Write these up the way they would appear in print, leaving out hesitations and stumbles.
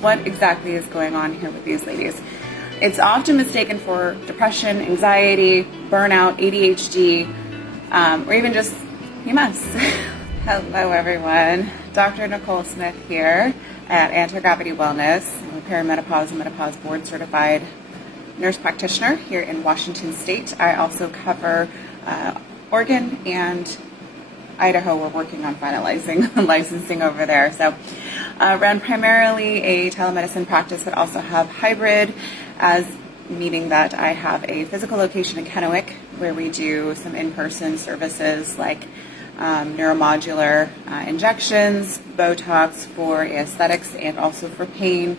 what exactly is going on here with these ladies. It's often mistaken for depression, anxiety, burnout, ADHD, or even just PMS. Hello everyone, Dr. Nicole Smith here at Antigravity Wellness. I'm a perimenopause and menopause board certified nurse practitioner here in Washington State. I also cover Oregon and Idaho. We're working on finalizing licensing over there. So run primarily a telemedicine practice, but also have hybrid, as meaning that I have a physical location in Kennewick where we do some in-person services like neuromodular injections, Botox for aesthetics and also for pain,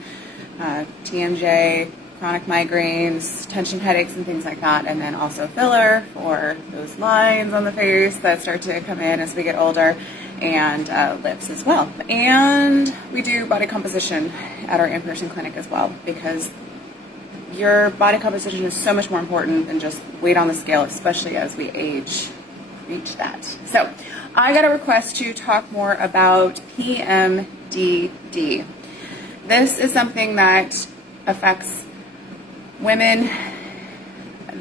TMJ, chronic migraines, tension headaches, and things like that, and then also filler for those lines on the face that start to come in as we get older, and lips as well. And we do body composition at our in-person clinic as well, because your body composition is so much more important than just weight on the scale, especially as we age, reach that. So I got a request to talk more about PMDD. This is something that affects women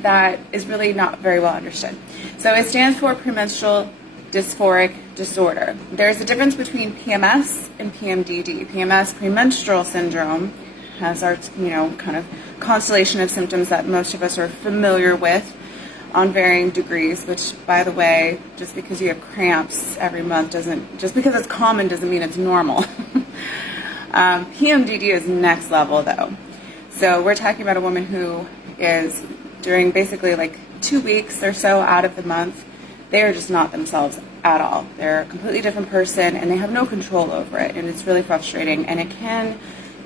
that is really not very well understood. So it stands for Premenstrual Dysphoric Disorder. There's a difference between PMS and PMDD. PMS, premenstrual syndrome, has our, kind of constellation of symptoms that most of us are familiar with on varying degrees, which, by the way, just because you have cramps every month just because it's common doesn't mean it's normal. PMDD is next level though. So we're talking about a woman who is, during basically like 2 weeks or so out of the month, they are just not themselves at all. They're a completely different person and they have no control over it, and it's really frustrating, and it can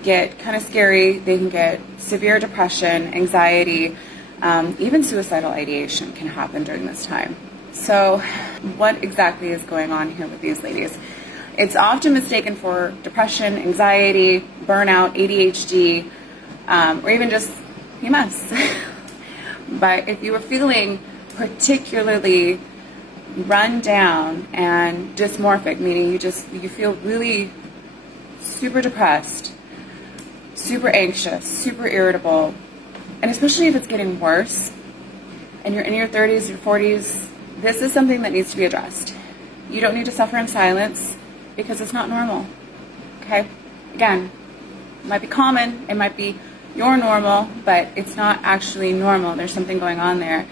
get kind of scary. They can get severe depression, anxiety, even suicidal ideation can happen during this time. So what exactly is going on here with these ladies? It's often mistaken for depression, anxiety, burnout, ADHD, or even just PMS. But if you were feeling particularly run down and dysmorphic, meaning you feel really super depressed, super anxious, super irritable, and especially if it's getting worse and you're in your 30s, your 40s, this is something that needs to be addressed. You don't need to suffer in silence because it's not normal, okay? Again, it might be common, it might be your normal, but it's not actually normal. There's something going on there,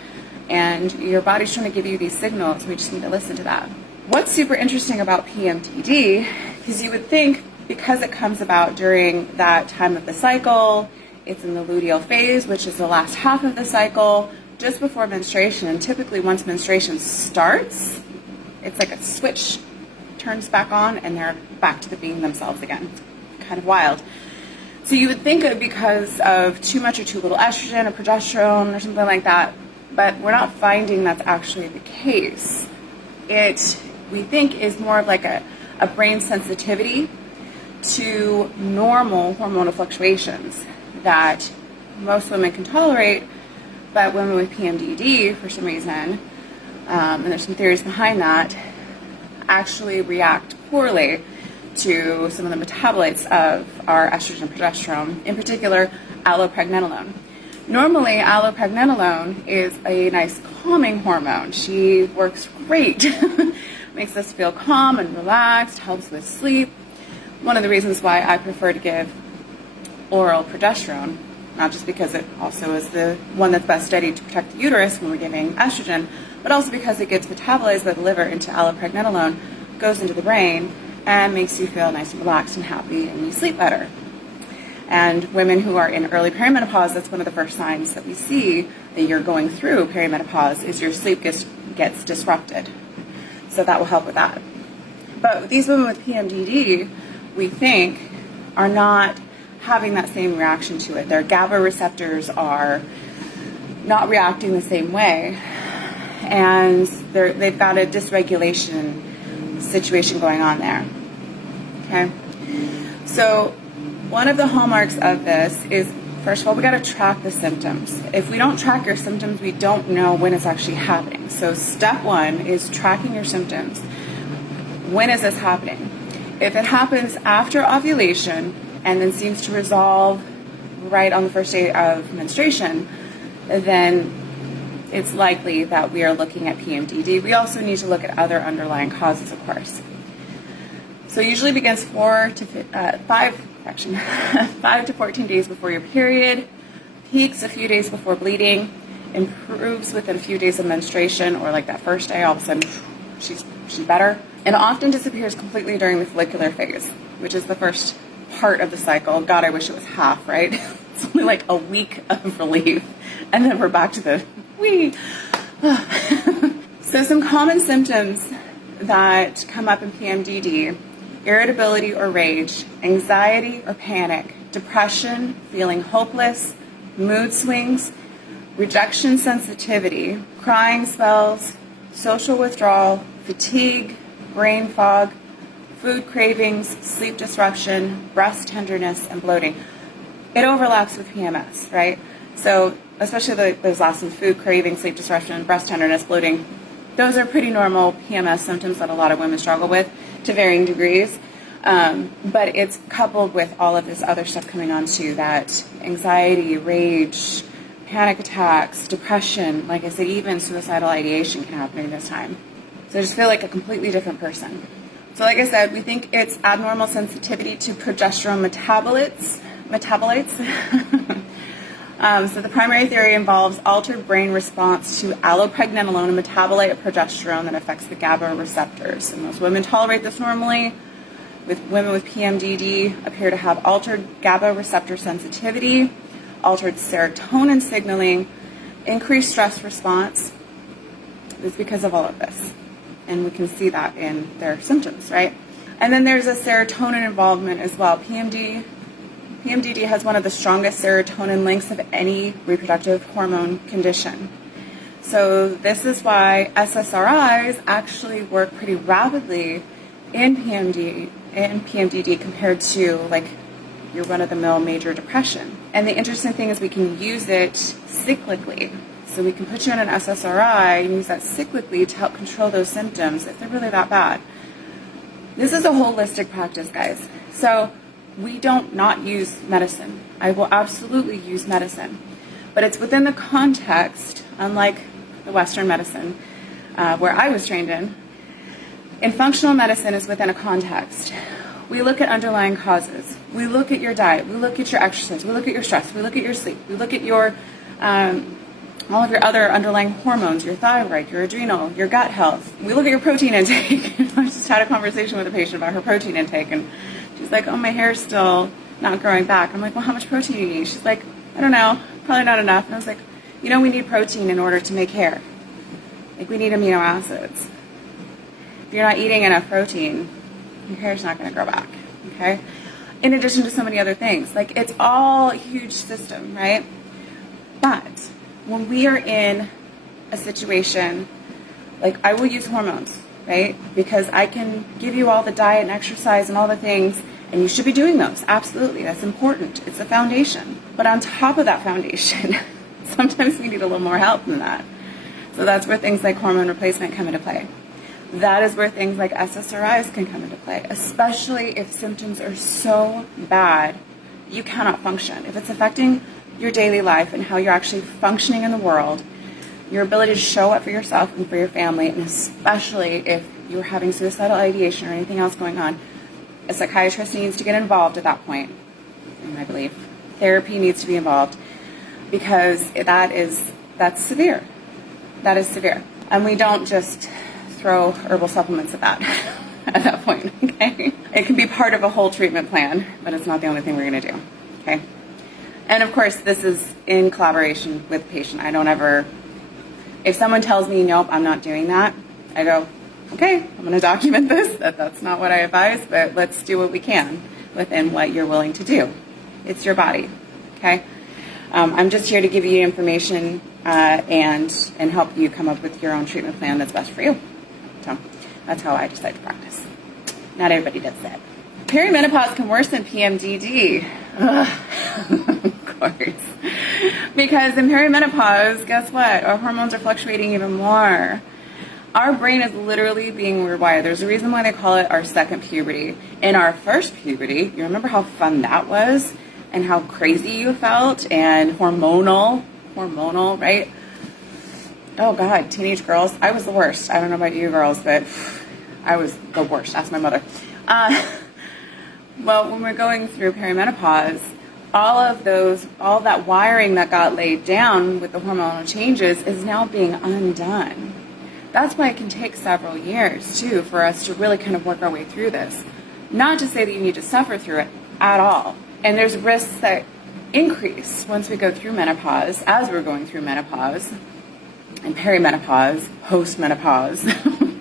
and your body's trying to give you these signals. We just need to listen to that. What's super interesting about PMDD is you would think, because it comes about during that time of the cycle, it's in the luteal phase, which is the last half of the cycle, just before menstruation, and typically once menstruation starts, it's like a switch turns back on and they're back to being themselves again. Kind of wild. So you would think it because of too much or too little estrogen or progesterone or something like that, but we're not finding that's actually the case. It, we think, is more of like a brain sensitivity to normal hormonal fluctuations that most women can tolerate, but women with PMDD, for some reason, and there's some theories behind that, actually react poorly to some of the metabolites of our estrogen and progesterone, in particular allopregnenolone. Normally, allopregnenolone is a nice calming hormone. She works great, makes us feel calm and relaxed, helps with sleep. One of the reasons why I prefer to give oral progesterone, not just because it also is the one that's best studied to protect the uterus when we're giving estrogen, but also because it gets metabolized by the liver into allopregnenolone, goes into the brain, and makes you feel nice and relaxed and happy, and you sleep better. And women who are in early perimenopause, that's one of the first signs that we see that you're going through perimenopause, is your sleep gets disrupted. So that will help with that. But these women with PMDD, we think, are not having that same reaction to it. Their GABA receptors are not reacting the same way, and they've got a dysregulation situation going on there. Okay, so one of the hallmarks of this is, first of all, we got to track the symptoms. If we don't track your symptoms, we don't know when it's actually happening. So step one is tracking your symptoms. When is this happening? If it happens after ovulation and then seems to resolve right on the first day of menstruation, then it's likely that we are looking at PMDD. We also need to look at other underlying causes, of course. So it usually begins 5 to 14 days before your period, peaks a few days before bleeding, improves within a few days of menstruation, or like that first day, all of a sudden she's better, and often disappears completely during the follicular phase, which is the first part of the cycle. God, I wish it was half, right? It's only like a week of relief, and then we're back to the wee. So some common symptoms that come up in PMDD: irritability or rage, anxiety or panic, depression, feeling hopeless, mood swings, rejection sensitivity, crying spells, social withdrawal, fatigue, brain fog, food cravings, sleep disruption, breast tenderness, and bloating. It overlaps with PMS, right? So especially those last ones, food craving, sleep disruption, breast tenderness, bloating, those are pretty normal PMS symptoms that a lot of women struggle with to varying degrees. But it's coupled with all of this other stuff coming on too, that anxiety, rage, panic attacks, depression, like I said, even suicidal ideation can happen during this time. So I just feel like a completely different person. So like I said, we think it's abnormal sensitivity to progesterone metabolites. So the primary theory involves altered brain response to allopregnenolone, a metabolite of progesterone that affects the GABA receptors. And most women tolerate this normally. Women with PMDD appear to have altered GABA receptor sensitivity, altered serotonin signaling, increased stress response. It's because of all of this. And we can see that in their symptoms, right? And then there's a serotonin involvement as well. PMDD has one of the strongest serotonin links of any reproductive hormone condition. So this is why SSRIs actually work pretty rapidly in PMDD compared to like your run-of-the-mill major depression. And the interesting thing is we can use it cyclically. So we can put you on an SSRI and use that cyclically to help control those symptoms if they're really that bad. This is a holistic practice, guys. So we don't not use medicine. I will absolutely use medicine. But it's within the context, unlike the Western medicine where I was trained in. In functional medicine is within a context. We look at underlying causes. We look at your diet. We look at your exercise. We look at your stress. We look at your sleep. We look at your all of your other underlying hormones, your thyroid, your adrenal, your gut health. We look at your protein intake. I just had a conversation with a patient about her protein intake, and she's like, oh, my hair's still not growing back. I'm like, well, how much protein do you need? She's like, I don't know, probably not enough. And I was like, we need protein in order to make hair. Like, we need amino acids. If you're not eating enough protein, your hair's not going to grow back, okay? In addition to so many other things. Like, it's all a huge system, right? But when we are in a situation, like, I will use hormones, right? Because I can give you all the diet and exercise and all the things, and you should be doing those. Absolutely, that's important. It's a foundation. But on top of that foundation, sometimes we need a little more help than that. So that's where things like hormone replacement come into play. That is where things like SSRIs can come into play, especially if symptoms are so bad you cannot function. If it's affecting your daily life and how you're actually functioning in the world, your ability to show up for yourself and for your family, and especially if you're having suicidal ideation or anything else going on, a psychiatrist needs to get involved at that point. And I believe therapy needs to be involved, because that's severe. That is severe. And we don't just throw herbal supplements at that point, okay? It can be part of a whole treatment plan, but it's not the only thing we're going to do, okay? And of course, this is in collaboration with the patient. I don't ever, if someone tells me, nope, I'm not doing that, I go, okay, I'm going to document this. That's not what I advise, but let's do what we can within what you're willing to do. It's your body, okay? I'm just here to give you information and help you come up with your own treatment plan that's best for you. So that's how I decide to practice. Not everybody does that. Perimenopause can worsen PMDD. Of course. Because in perimenopause, guess what? Our hormones are fluctuating even more. Our brain is literally being rewired. There's a reason why they call it our second puberty. In our first puberty, you remember how fun that was and how crazy you felt and hormonal, right? Oh God, teenage girls. I was the worst. I don't know about you girls, but I was the worst. Ask my mother. Well, when we're going through perimenopause, all that wiring that got laid down with the hormonal changes is now being undone. That's why it can take several years, too, for us to really kind of work our way through this. Not to say that you need to suffer through it at all. And there's risks that increase once we go through menopause, as we're going through menopause, and perimenopause, postmenopause.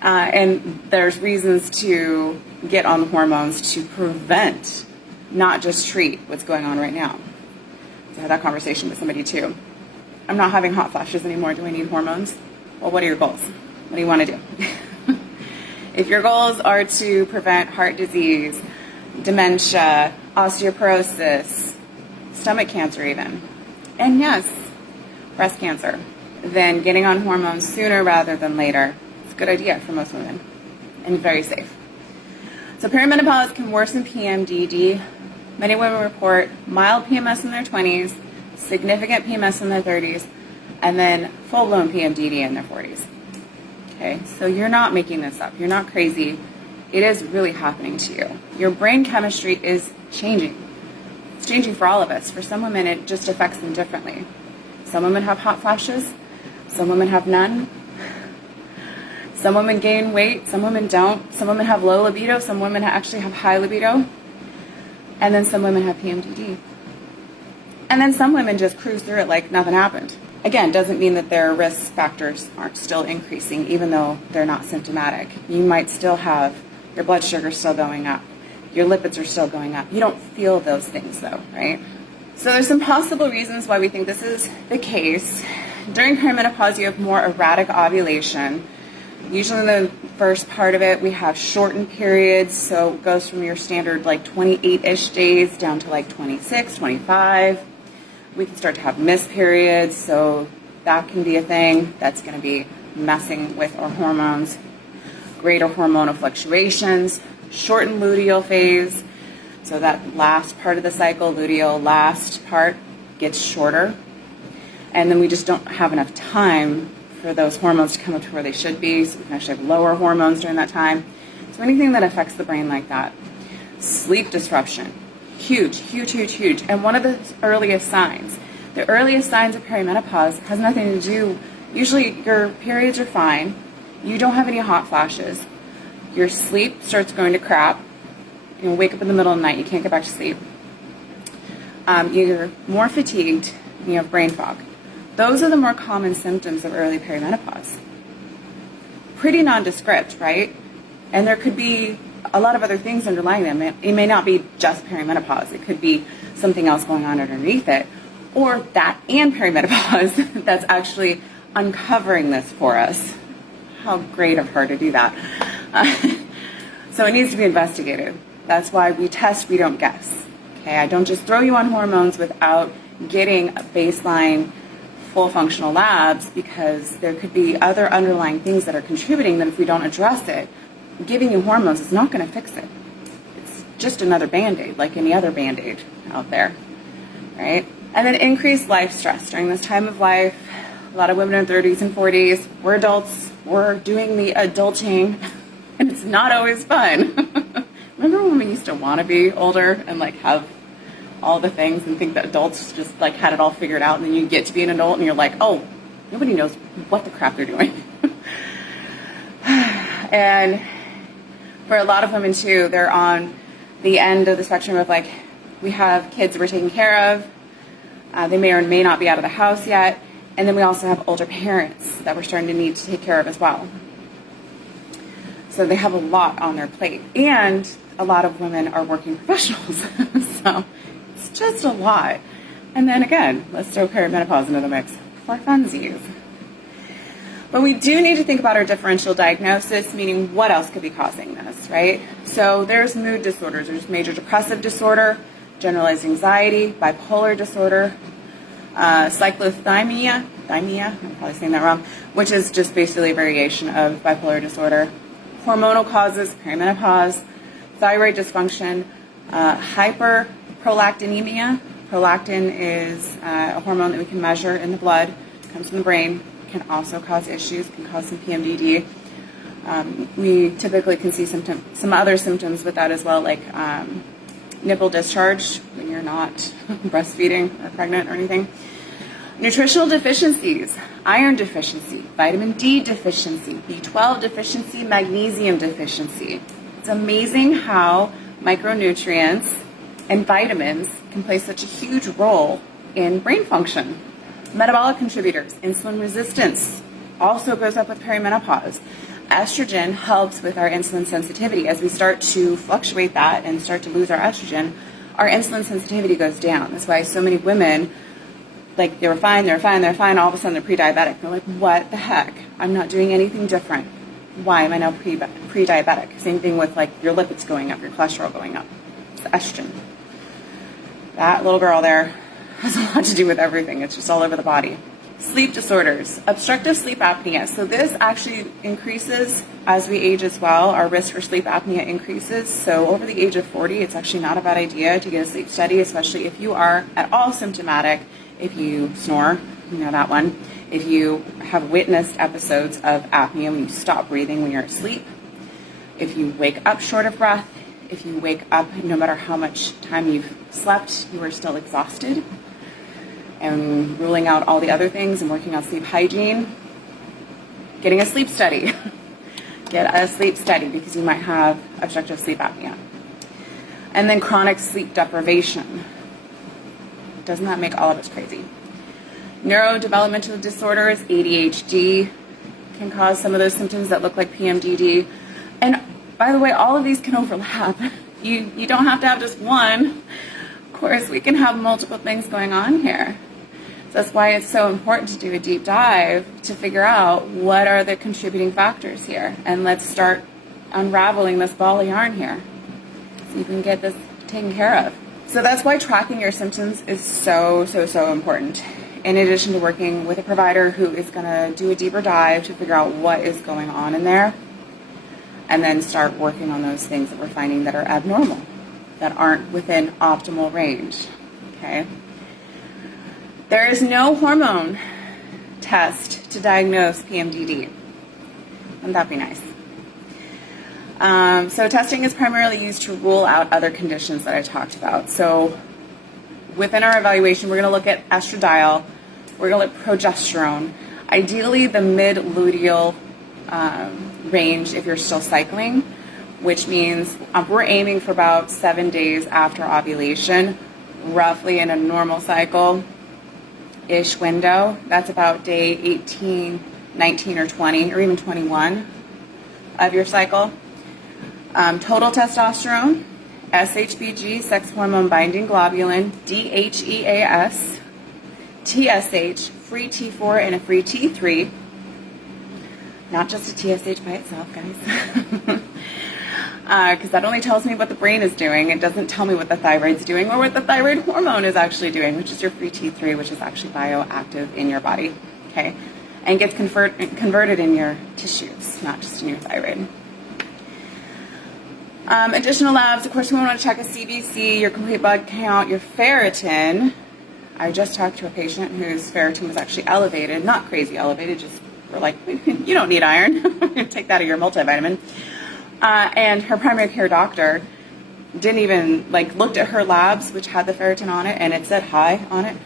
And there's reasons to get on the hormones to prevent, not just treat what's going on right now. So I had that conversation with somebody, too. I'm not having hot flashes anymore. Do I need hormones? Well, what are your goals? What do you want to do? If your goals are to prevent heart disease, dementia, osteoporosis, stomach cancer even, and yes, breast cancer, then getting on hormones sooner rather than later is a good idea for most women and very safe. So perimenopause can worsen PMDD. Many women report mild PMS in their 20s, significant PMS in their 30s, and then full-blown PMDD in their 40s. Okay, so you're not making this up. You're not crazy. It is really happening to you. Your brain chemistry is changing. It's changing for all of us. For some women, it just affects them differently. Some women have hot flashes. Some women have none. Some women gain weight. Some women don't. Some women have low libido. Some women actually have high libido. And then some women have PMDD. And then some women just cruise through it like nothing happened. Again, doesn't mean that their risk factors aren't still increasing, even though they're not symptomatic. You might still have your blood sugar still going up. Your lipids are still going up. You don't feel those things though, right? So there's some possible reasons why we think this is the case. During perimenopause, you have more erratic ovulation. Usually in the first part of it, we have shortened periods, so it goes from your standard like 28-ish days down to like 26, 25. We can start to have missed periods, so that can be a thing that's going to be messing with our hormones. Greater hormonal fluctuations, shortened luteal phase, so that last part of the cycle, luteal last part, gets shorter. And then we just don't have enough time for those hormones to come up to where they should be, so we can actually have lower hormones during that time. So anything that affects the brain like that. Sleep disruption. Huge, huge, huge, huge. And one of the earliest signs of perimenopause has nothing to do, usually your periods are fine, you don't have any hot flashes, your sleep starts going to crap, you wake up in the middle of the night, you can't get back to sleep, you're more fatigued, you have brain fog. Those are the more common symptoms of early perimenopause. Pretty nondescript, right? And there could be a lot of other things underlying them. It may not be just perimenopause. It could be something else going on underneath it. Or that and perimenopause that's actually uncovering this for us. How great of her to do that. So it needs to be investigated. That's why we test, we don't guess. Okay, I don't just throw you on hormones without getting a baseline full functional labs, because there could be other underlying things that are contributing that if we don't address it, giving you hormones is not going to fix it. It's just another Band-Aid, like any other Band-Aid out there, right? And then increased life stress. During this time of life, a lot of women in their 30s and 40s, we're adults, we're doing the adulting, and it's not always fun. Remember when we used to want to be older and like have all the things and think that adults just like had it all figured out, and then you get to be an adult and you're like, oh, nobody knows what the crap they're doing. And for a lot of women too, they're on the end of the spectrum of like, we have kids that we're taking care of, they may or may not be out of the house yet, and then we also have older parents that we're starting to need to take care of as well. So they have a lot on their plate, and a lot of women are working professionals. So it's just a lot. And then again, let's throw perimenopause into the mix for funsies. But we do need to think about our differential diagnosis, meaning what else could be causing this, right? So there's mood disorders. There's major depressive disorder, generalized anxiety, bipolar disorder, cyclothymia, I'm probably saying that wrong, which is just basically a variation of bipolar disorder. Hormonal causes, perimenopause, thyroid dysfunction, hyperprolactinemia. Prolactin is a hormone that we can measure in the blood, comes from the brain, can also cause issues, can cause some PMDD. We typically can see some other symptoms with that as well, like nipple discharge when you're not breastfeeding or pregnant or anything. Nutritional deficiencies, iron deficiency, vitamin D deficiency, B12 deficiency, magnesium deficiency. It's amazing how micronutrients and vitamins can play such a huge role in brain function. Metabolic contributors, insulin resistance also goes up with perimenopause. Estrogen helps with our insulin sensitivity. As we start to fluctuate that and start to lose our estrogen, our insulin sensitivity goes down. That's why so many women, like they're fine, all of a sudden they're pre-diabetic. They're like, what the heck? I'm not doing anything different. Why am I now pre-diabetic? Same thing with like your lipids going up, your cholesterol going up. It's the estrogen. That little girl there has a lot to do with everything. It's just all over the body. Sleep disorders, obstructive sleep apnea. So this actually increases as we age as well. Our risk for sleep apnea increases. So over the age of 40, it's actually not a bad idea to get a sleep study, especially if you are at all symptomatic. If you snore, you know that one. If you have witnessed episodes of apnea when you stop breathing when you're asleep. If you wake up short of breath. If you wake up, no matter how much time you've slept, you are still exhausted. And ruling out all the other things and working on sleep hygiene, getting a sleep study. Get a sleep study because you might have obstructive sleep apnea. And then chronic sleep deprivation. Doesn't that make all of us crazy? Neurodevelopmental disorders, ADHD, can cause some of those symptoms that look like PMDD. And by the way, all of these can overlap. You don't have to have just one. Of course, we can have multiple things going on here. So that's why it's so important to do a deep dive to figure out what are the contributing factors here. And let's start unraveling this ball of yarn here so you can get this taken care of. So that's why tracking your symptoms is so important. In addition to working with a provider who is going to do a deeper dive to figure out what is going on in there, and then start working on those things that we're finding that are abnormal, that aren't within optimal range, okay? There is no hormone test to diagnose PMDD. Wouldn't that be nice? So testing is primarily used to rule out other conditions that I talked about. So within our evaluation, we're gonna look at estradiol, we're gonna look at progesterone, ideally the mid-luteal range if you're still cycling, which means we're aiming for about 7 days after ovulation, roughly in a normal cycle-ish window. That's about day 18, 19, or 20, or even 21 of your cycle. Total testosterone, SHBG, sex hormone binding globulin, DHEAS, TSH, free T4 and a free T3. Not just a TSH by itself, guys. Because that only tells me what the brain is doing. It doesn't tell me what the thyroid's doing or what the thyroid hormone is actually doing, which is your free T3, which is actually bioactive in your body, okay? And gets converted in your tissues, not just in your thyroid. Additional labs, of course, we want to check a CBC, your complete blood count, your ferritin. I just talked to a patient whose ferritin was actually elevated, not crazy elevated, just we're like, you don't need iron. Take that of your multivitamin. And her primary care doctor didn't even, looked at her labs, which had the ferritin on it, and it said high on it.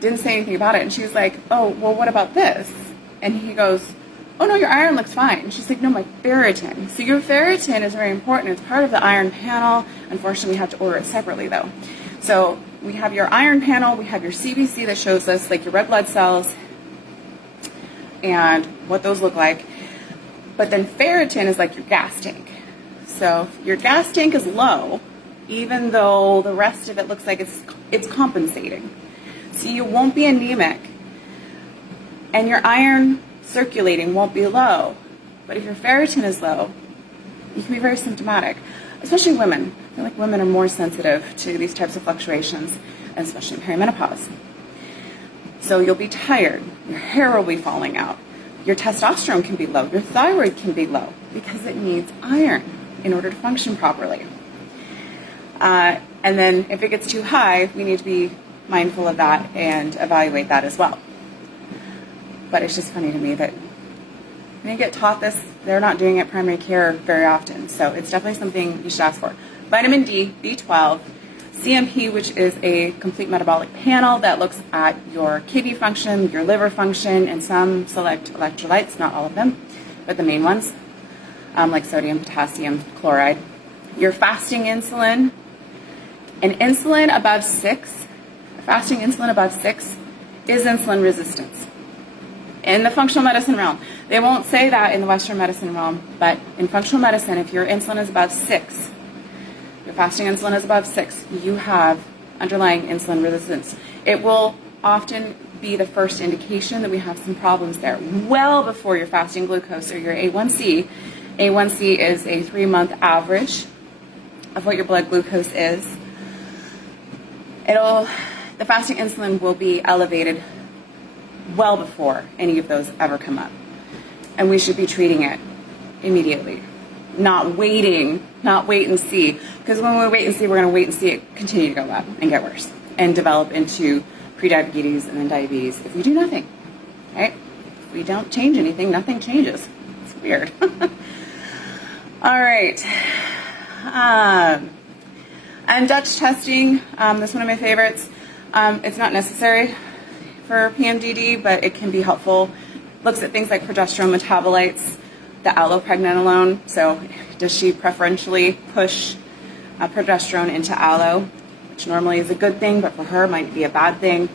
Didn't say anything about it. And she was like, oh, well, what about this? And he goes, oh, no, your iron looks fine. And she's like, no, my ferritin. So your ferritin is very important. It's part of the iron panel. Unfortunately, we have to order it separately, though. So we have your iron panel. We have your CBC that shows us, your red blood cells and what those look like. But then ferritin is like your gas tank. So your gas tank is low, even though the rest of it looks like it's compensating. So you won't be anemic, and your iron circulating won't be low. But if your ferritin is low, you can be very symptomatic, especially women. I feel like women are more sensitive to these types of fluctuations, especially in perimenopause. So you'll be tired, your hair will be falling out, your testosterone can be low, your thyroid can be low because it needs iron in order to function properly. And then if it gets too high, we need to be mindful of that and evaluate that as well. But it's just funny to me that when they get taught this, they're not doing it in primary care very often. So it's definitely something you should ask for. Vitamin D, B12, CMP, which is a complete metabolic panel that looks at your kidney function, your liver function, and some select electrolytes, not all of them, but the main ones, like sodium, potassium, chloride. Your fasting insulin, an insulin above 6, fasting insulin above 6 is insulin resistance. In the functional medicine realm, they won't say that in the Western medicine realm, but in functional medicine, if your insulin is above 6, your fasting insulin is above 6, you have underlying insulin resistance. It will often be the first indication that we have some problems there, well before your fasting glucose or your A1C. A1C is a 3-month average of what your blood glucose is. The fasting insulin will be elevated well before any of those ever come up. And we should be treating it immediately. Not wait and see. Because when we wait and see, we're going to wait and see it continue to go up and get worse and develop into prediabetes and then diabetes if we do nothing. Right? If we don't change anything, nothing changes. It's weird. All right. And Dutch testing, that's one of my favorites. It's not necessary for PMDD, but it can be helpful. Looks at things like progesterone metabolites, the allopregnenolone. So does she preferentially push progesterone into allo, which normally is a good thing, but for her might be a bad thing.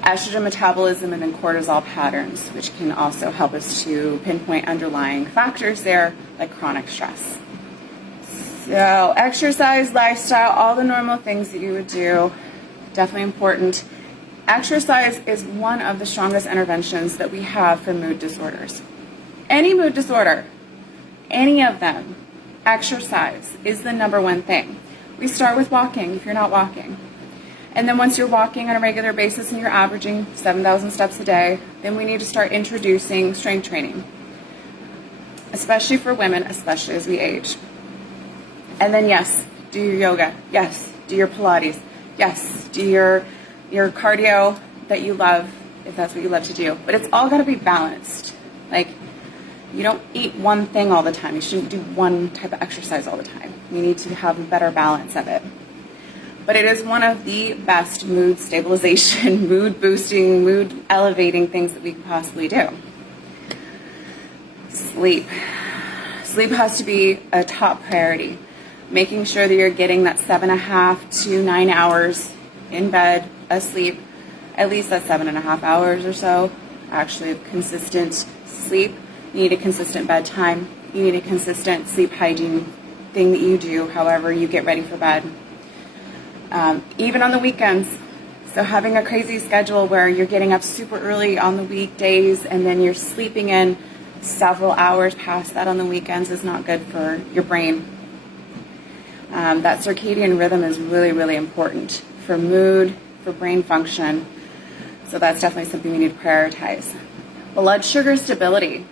Estrogen metabolism and then cortisol patterns, which can also help us to pinpoint underlying factors there, like chronic stress. So exercise, lifestyle, all the normal things that you would do, definitely important. Exercise is one of the strongest interventions that we have for mood disorders. Any mood disorder, any of them, exercise is the number one thing. We start with walking if you're not walking. And then once you're walking on a regular basis and you're averaging 7,000 steps a day, then we need to start introducing strength training, especially for women, especially as we age. And then yes, do your yoga. Yes, do your Pilates. Yes, do your cardio that you love, if that's what you love to do. But it's all got to be balanced. Like, you don't eat one thing all the time. You shouldn't do one type of exercise all the time. You need to have a better balance of it. But it is one of the best mood stabilization, mood boosting, mood elevating things that we can possibly do. Sleep. Sleep has to be a top priority. Making sure that you're getting that 7.5 to 9 hours in bed, asleep, at least that 7.5 hours or so, actually of consistent sleep. You need a consistent bedtime. You need a consistent sleep hygiene thing that you do, however you get ready for bed. Even on the weekends. So having a crazy schedule where you're getting up super early on the weekdays and then you're sleeping in several hours past that on the weekends is not good for your brain. That circadian rhythm is really, really important for mood, for brain function. So that's definitely something we need to prioritize. Blood sugar stability.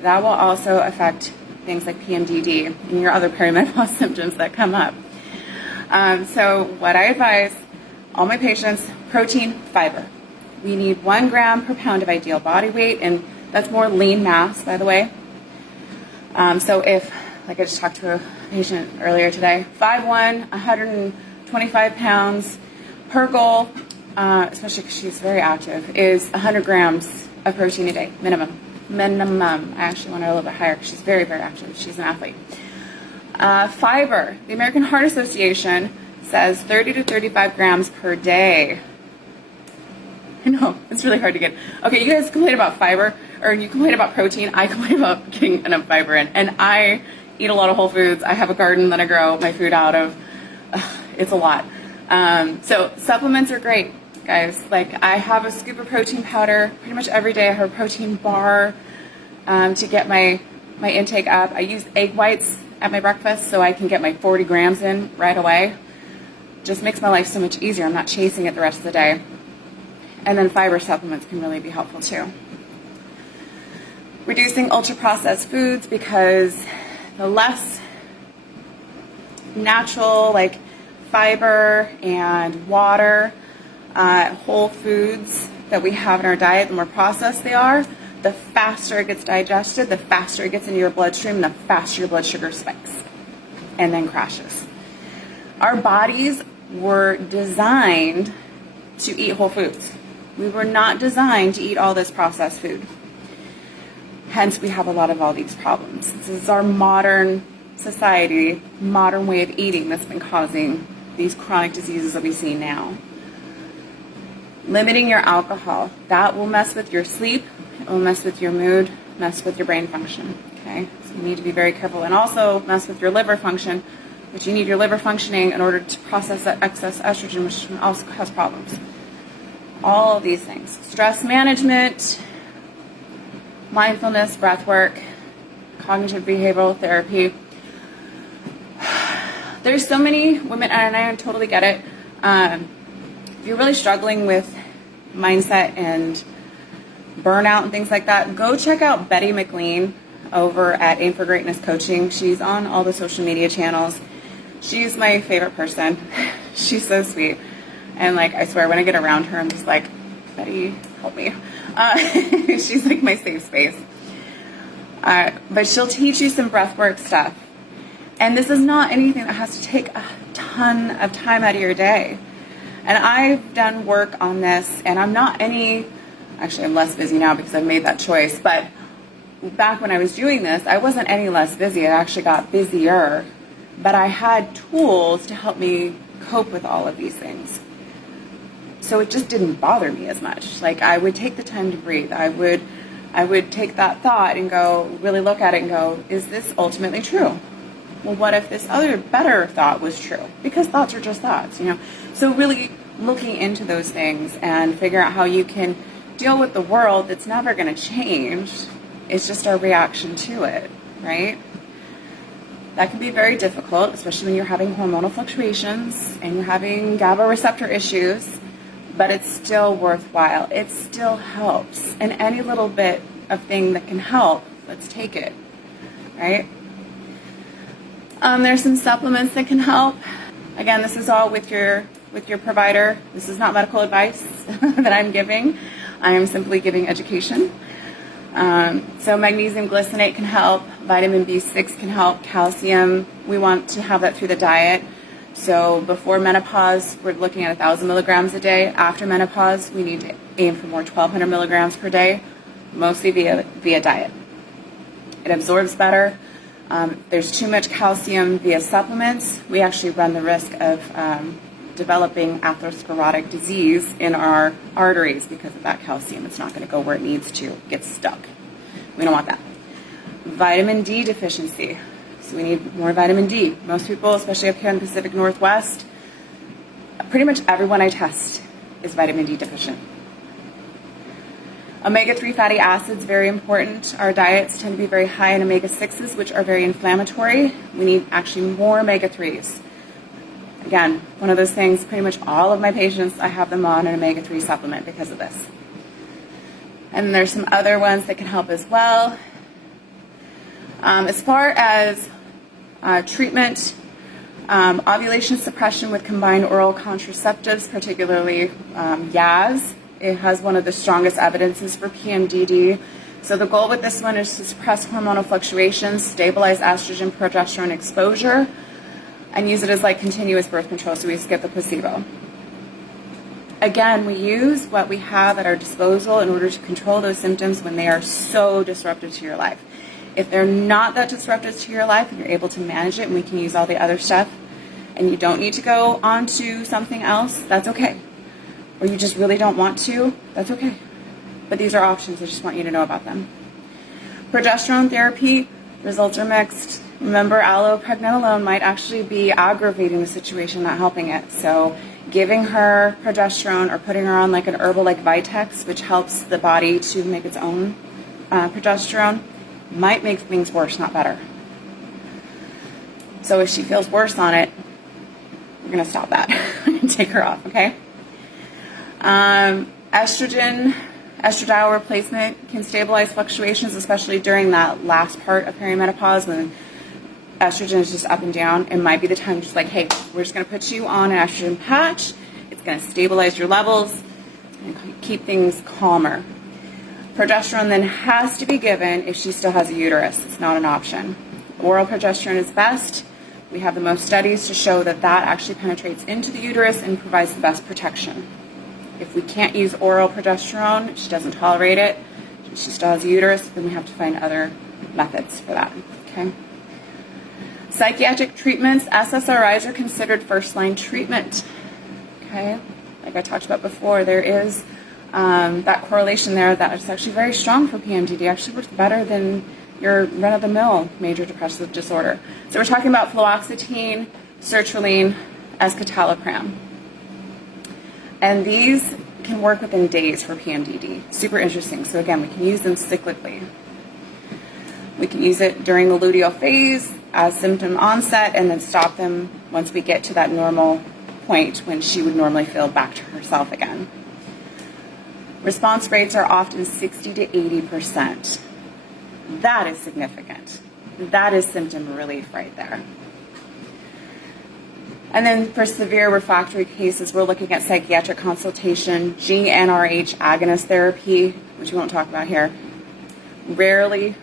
That will also affect things like PMDD and your other perimenopause symptoms that come up. So what I advise all my patients, protein, fiber. We need 1 gram per pound of ideal body weight, and that's more lean mass, by the way. So if, like I just talked to a patient earlier today, 5'1", 125 pounds, her goal, especially because she's very active, is 100 grams of protein a day, minimum. I actually want her a little bit higher because she's very, very active. She's an athlete. Fiber. The American Heart Association says 30 to 35 grams per day. I know, it's really hard to get. Okay, you guys complain about fiber, or you complain about protein. I complain about getting enough fiber in. And I eat a lot of whole foods. I have a garden that I grow my food out of. It's a lot. So supplements are great, guys. Like, I have a scoop of protein powder pretty much every day. I have a protein bar to get my intake up. I use egg whites at my breakfast so I can get my 40 grams in right away. Just makes my life so much easier. I'm not chasing it the rest of the day. And then fiber supplements can really be helpful too. Reducing ultra-processed foods, because the less natural, like fiber and water, whole foods that we have in our diet, the more processed they are, the faster it gets digested, the faster it gets into your bloodstream, the faster your blood sugar spikes and then crashes. Our bodies were designed to eat whole foods. We were not designed to eat all this processed food. Hence, we have a lot of all these problems. This is our modern society, modern way of eating that's been causing these chronic diseases that we see now. Limiting your alcohol, that will mess with your sleep, it will mess with your mood, mess with your brain function, okay? So you need to be very careful, and also mess with your liver function, which you need your liver functioning in order to process that excess estrogen, which can also cause problems. All of these things. Stress management, mindfulness, breath work, cognitive behavioral therapy. There's so many women, and I totally get it. If you're really struggling with mindset and burnout and things like that, go check out Betty McLean over at Aim for Greatness Coaching. She's on all the social media channels. She's my favorite person. She's so sweet. And like, I swear, when I get around her, I'm just like, Betty, help me. She's like my safe space. But she'll teach you some breathwork stuff. And this is not anything that has to take a ton of time out of your day. And I've done work on this, and I'm not actually I'm less busy now because I've made that choice, but back when I was doing this, I wasn't any less busy. I actually got busier, but I had tools to help me cope with all of these things. So it just didn't bother me as much. Like, I would take the time to breathe. I would take that thought and go, really look at it and go, is this ultimately true? Well, what if this other better thought was true? Because thoughts are just thoughts, you know? So really looking into those things and figure out how you can deal with the world that's never going to change. It's just our reaction to it, right? That can be very difficult, especially when you're having hormonal fluctuations and you're having GABA receptor issues, but it's still worthwhile. It still helps. And any little bit of thing that can help, let's take it, right? There's some supplements that can help. Again, this is all with your provider. This is not medical advice that I'm giving. I am simply giving education. So magnesium glycinate can help. Vitamin B6 can help. Calcium, we want to have that through the diet. So before menopause, we're looking at 1,000 milligrams a day. After menopause, we need to aim for more 1,200 milligrams per day, mostly via diet. It absorbs better. There's too much calcium via supplements. We actually run the risk of developing atherosclerotic disease in our arteries because of that calcium. It's not going to go where it needs to. It gets stuck. We don't want that. Vitamin D deficiency. So we need more vitamin D. Most people, especially up here in the Pacific Northwest, pretty much everyone I test is vitamin D deficient. Omega-3 fatty acids, very important. Our diets tend to be very high in omega-6s, which are very inflammatory. We need actually more omega-3s. Again, one of those things, pretty much all of my patients, I have them on an omega-3 supplement because of this. And then there's some other ones that can help as well. As far as treatment, ovulation suppression with combined oral contraceptives, particularly Yaz. It has one of the strongest evidences for PMDD. So the goal with this one is to suppress hormonal fluctuations, stabilize estrogen, progesterone exposure, and use it as like continuous birth control, so we skip the placebo. Again, we use what we have at our disposal in order to control those symptoms when they are so disruptive to your life. If they're not that disruptive to your life and you're able to manage it and we can use all the other stuff and you don't need to go on to something else, that's okay. Or you just really don't want to, that's okay. But these are options, I just want you to know about them. Progesterone therapy, results are mixed. Remember, allopregnenolone might actually be aggravating the situation, not helping it. So giving her progesterone or putting her on like an herbal like Vitex, which helps the body to make its own progesterone, might make things worse, not better. So if she feels worse on it, we're going to stop that and take her off, okay? Estradiol replacement can stabilize fluctuations, especially during that last part of perimenopause when estrogen is just up and down. It might be the time just like, hey, we're just going to put you on an estrogen patch. It's going to stabilize your levels and keep things calmer. Progesterone then has to be given if she still has a uterus. It's not an option. Oral progesterone is best. We have the most studies to show that that actually penetrates into the uterus and provides the best protection. If we can't use oral progesterone, she doesn't tolerate it, she still has a uterus, then we have to find other methods for that, okay? Psychiatric treatments, SSRIs are considered first-line treatment, okay? Like I talked about before, there is that correlation there that is actually very strong for PMDD. Actually works better than your run-of-the-mill major depressive disorder. So we're talking about fluoxetine, sertraline, escitalopram. And these can work within days for PMDD. Super interesting. So again, we can use them cyclically. We can use it during the luteal phase as symptom onset and then stop them once we get to that normal point when she would normally feel back to herself again. Response rates are often 60 to 80%. That is significant. That is symptom relief right there. And then for severe refractory cases, we're looking at psychiatric consultation, GnRH agonist therapy, which we won't talk about here. Rarely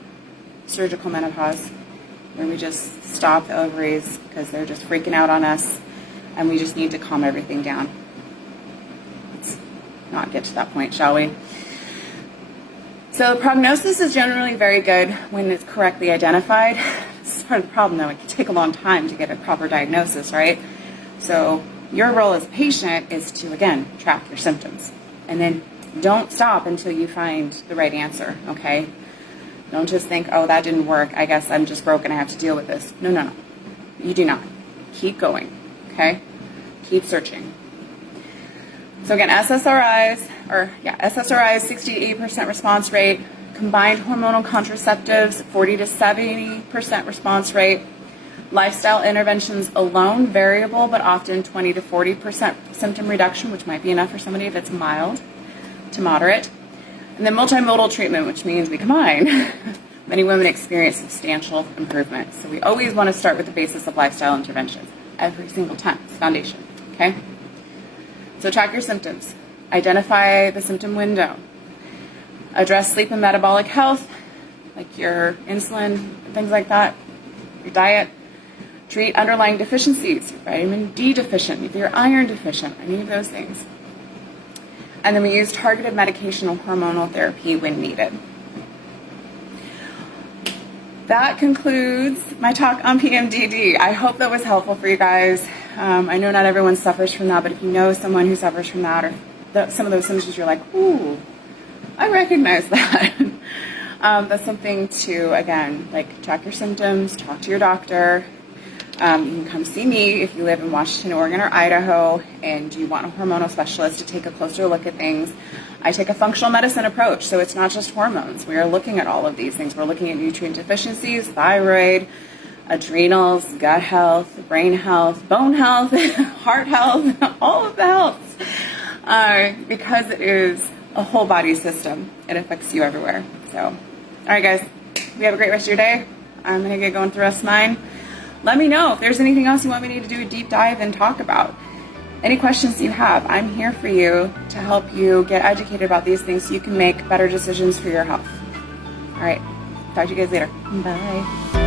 surgical menopause, where we just stop the ovaries because they're just freaking out on us and we just need to calm everything down. Let's not get to that point, shall we? So the prognosis is generally very good when it's correctly identified. This is part of the problem, though. It can take a long time to get a proper diagnosis, right? So your role as a patient is to, again, track your symptoms. And then don't stop until you find the right answer, okay? Don't just think, oh, that didn't work. I guess I'm just broken. I have to deal with this. No, no, no. You do not. Keep going, okay? Keep searching. So again, SSRIs, 60 to 80% response rate. Combined hormonal contraceptives, 40 to 70% response rate. Lifestyle interventions alone, variable, but often 20 to 40% symptom reduction, which might be enough for somebody if it's mild to moderate. And then multimodal treatment, which means we combine. Many women experience substantial improvement. So we always want to start with the basis of lifestyle interventions every single time. It's foundation, okay? So track your symptoms. Identify the symptom window. Address sleep and metabolic health, like your insulin, things like that, your diet. Treat underlying deficiencies, if you're vitamin D deficient, if you're iron deficient, any of those things. And then we use targeted medication or hormonal therapy when needed. That concludes my talk on PMDD. I hope that was helpful for you guys. I know not everyone suffers from that, but if you know someone who suffers from that or some of those symptoms, you're like, ooh, I recognize that. That's something to, again, like track your symptoms, talk to your doctor. You can come see me if you live in Washington, Oregon, or Idaho, and you want a hormonal specialist to take a closer look at things. I take a functional medicine approach, so it's not just hormones. We are looking at all of these things. We're looking at nutrient deficiencies, thyroid, adrenals, gut health, brain health, bone health, heart health, all of the health, because it is a whole body system. It affects you everywhere. So, all right, guys, we have a great rest of your day. I'm going to get going through the rest of mine. Let me know if there's anything else you want me to do a deep dive and talk about. Any questions you have, I'm here for you to help you get educated about these things so you can make better decisions for your health. All right, talk to you guys later. Bye.